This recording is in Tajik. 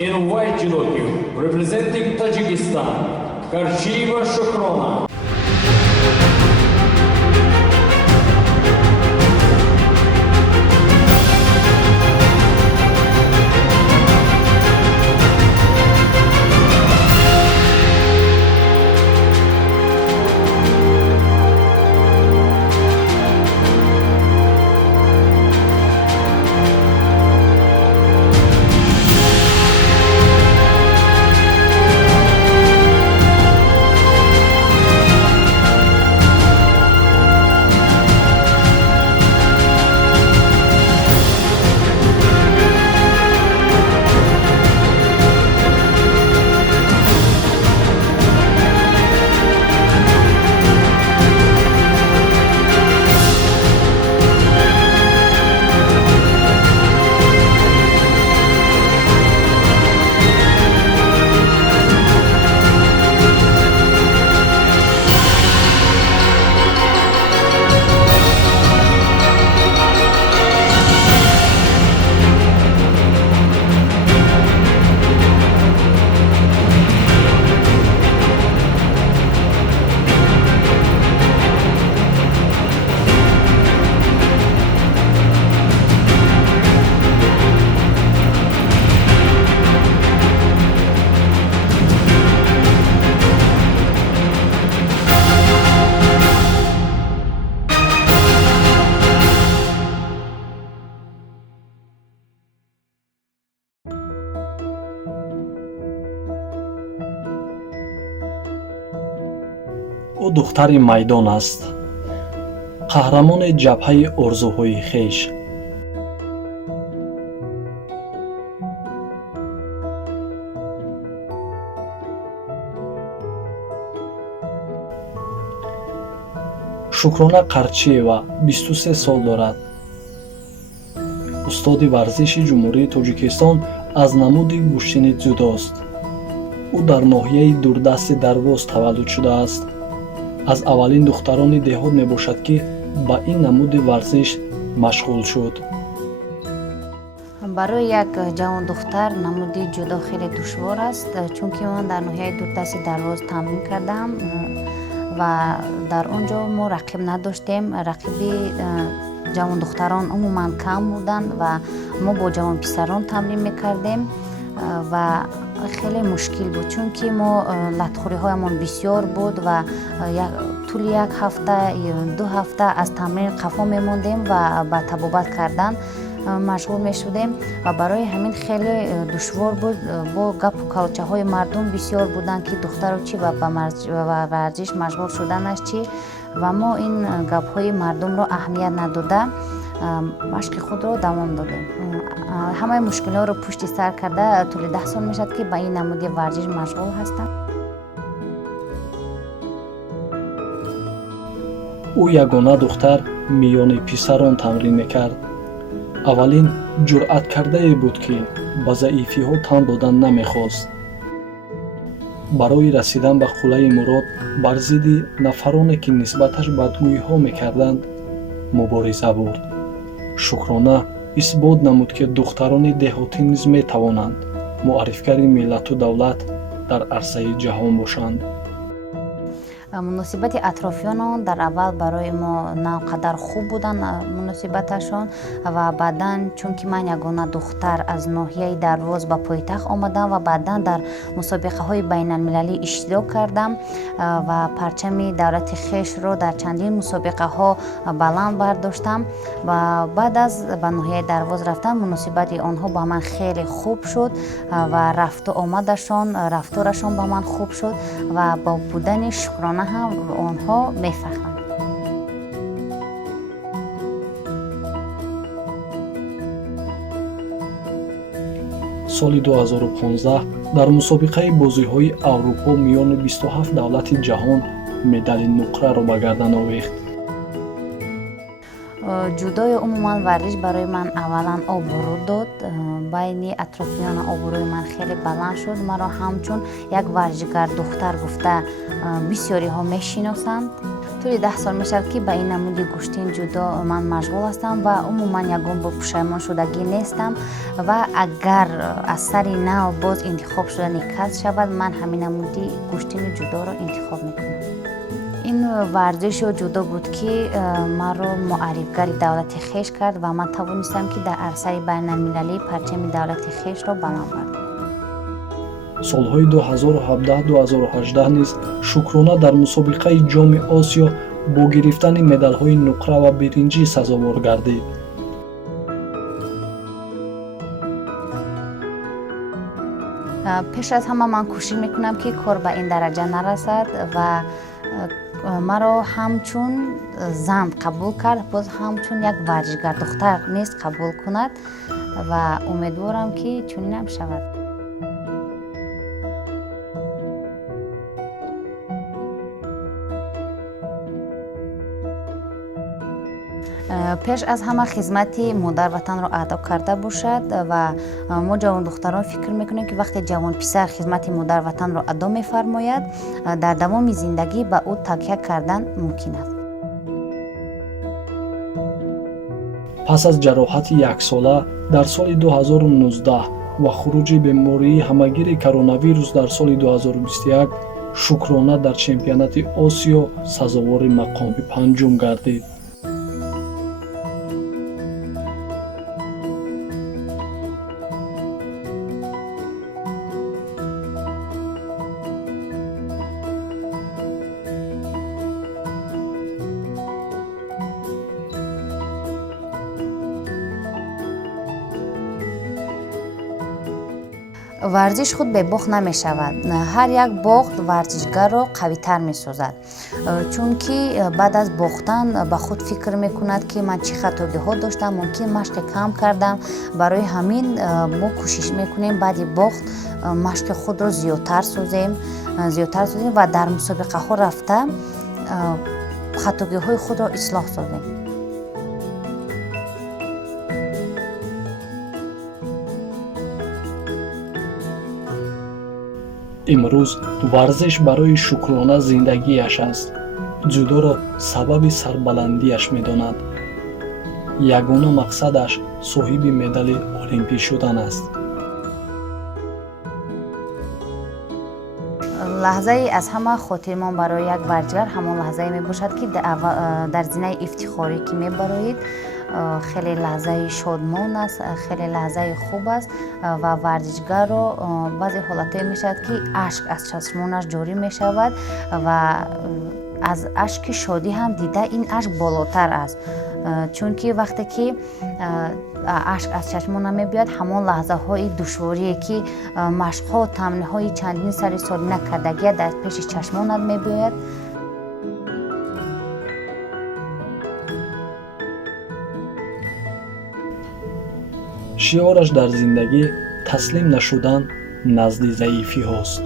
In white judogi, representing Tajikistan, Karchiva Shukrona. ӯ духтари майдон аст, қаҳрамони ҷабҳаи орзуҳои хеш. Шукрона Қарчиева 23 сол дорад. устоди варзиши Ҷумҳурии Тоҷикистон аз намуди гӯштини дзюдост. ӯ дар ноҳияи дурдасти Дарвоз таваллуд шудааст. аз аввалин духтарони деҳот мебошад, ки ба ин намуди варзиш машғул шуд. барои як ҷавон духтар намуди ҷудо хеле душвор аст, чунки ман дар ноҳияи дурдасти Дарвоз тамрин кардам ва дар он ҷо мо рақиб надоштем. рақиби ҷавондухтарон умуман кам буданд ва мо бо ҷавонписарон тамрин мекардем ва хеле мушкил буд, чунки мо латхӯриҳоямон бисёр буд ва тӯли як ҳафта, 2 ҳафта аз тамрин қафо мемондем ва ба табобат кардан машғул мешудем ва барои ҳамин хеле душвор буд. бо гапу калочаҳои мардум бисёр буданд, ки духтаро чӣ ба варзиш машғул шуданаш чӣ, ва мо ин гапҳои мардумро аҳамият надода машқи худро давом додем. ҳамаи мушкилотро пушти сар карда тӯли 10 сол мешавад, ки ба ин намуди варзиш машғул ҳастам. ӯ ягона духтар миёни писарон тамрин мекард. аввалин ҷуръаткардае буд, ки ба заифиҳо тан додан намехост. барои расидан ба қуллаи мурод бар зидди нафароне, ки нисбаташ бадгӯиҳо мекарданд, мубориза бурд. шукрона исбот намуд, ки духтарони деҳотӣ низ метавонанд муаррифгари миллату давлат дар арсаи ҷаҳон бошанд. муносибати атрофиёнон дар аввал барои мо на қадар хуб буданд муносибаташон ва баъдан, чунки ман ягона духтар аз ноҳияи Дарвоз ба пойтахт омадам ва баъдан дар мусобиқаҳои байналмилалӣ иштирок кардам ва парчами давлати хешро дар чандин мусобиқаҳо баланд бардоштам ва баъд аз ба ноҳияи Дарвоз рафтан муносибати онҳо ба ман хеле хуб шуд ва рафту омадашон, рафторашон ба ман хуб шуд ва бо будани Шукрона ҳам онҳо мефахранд. соли 2015 дар мусобиқаи бозиҳои Аврупо миёни 27 давлати ҷаҳон медали нуқраро ба гардан овехт. ҷудои умуман варзиш барои ман аввалан обрӯ дод. байни атрофиён обрӯи ман хеле баланд шуд. маро ҳамчун як варзишгар духтар гуфта бисёриҳо мешиносанд. طولی 10 سال میشد که به این نمودی گوشتین جدا من مشغول هستم و عموما یگان با پشیمان شدگی نیستم و اگر از سر نو باز انتخاب شدن کس شود من همین نمودی گوشتین جدا رو انتخاب میکنم. این ورزش جدا بود که من رو معرفگر دولت خیش کرد و من توانستم که در عرصه بین المللی پرچم دولت خیش رو بلند بردارم. солҳои 2017-2018 низ Шукрона дар мусобиқаи ҷоми Осиё бо гирифтани медалҳои нуқра ва биринҷӣ сазовор гардид. پیش از همه من کوشش میکنم که کار به این درجه نرسد و مرا همچون زن قبول کرد، باز همچون یک ورزشگر دختر نیست قبول کند و امیدوارم که چنین هم شود. پیش از همه خدمت مادر وطن را ادا کرده باشد و ما جوان دختران فکر میکنیم که وقتی جوان پسر خدمت مادر وطن را ادا میفرماید در دوام زندگی به او تکیه کردن ممکن است. پس از جراحت یک ساله در سال 2019 و خروج بیماری همگیر کرونا ویروس در سال 2021 شکرانه در چمپیونات آسیا سزاوار مقام پنجم گردید. ورزش خود به باخت نمی شود. هر یک باخت ورزشگر را قوی تر می سازد. چون که بعد از باختن به خود فکر می کند که من چه خطاگی ها داشتم، ممکن مشق کم کردم. برای همین ما کوشش می کنیم بعد باخت مشق خود را زیادتر سازیم و در مسابقه ها رفته خطاگی های خود را اصلاح سازیم. امروز ورزش برای شکرانه زندگیش است. جودو را سبب سربلندیش می‌داند. یگانه مقصدش صاحب مدال المپیک شدن است. لحظه از همه خاطرمان برای یک ورزشگر همان لحظه می باشد که در زینه افتخاری که می برآید خیلی لحظه شادمان است، خیلی لحظه خوب است و ورزشگر رو بعضی حالت می شود که اشک از چشمانش جاری می شود و از اشک شادی هم دیده این اشک بالاتر است، چون که وقتی که اشک از چشمان می بیاد همان لحظه های دشواری که مشق ها و تمرین های چندین سری سال نکردگی در پیش چشمانت می بیاید. شعارش در زندگی تسلیم نشدن نزد ضعیفی هاست.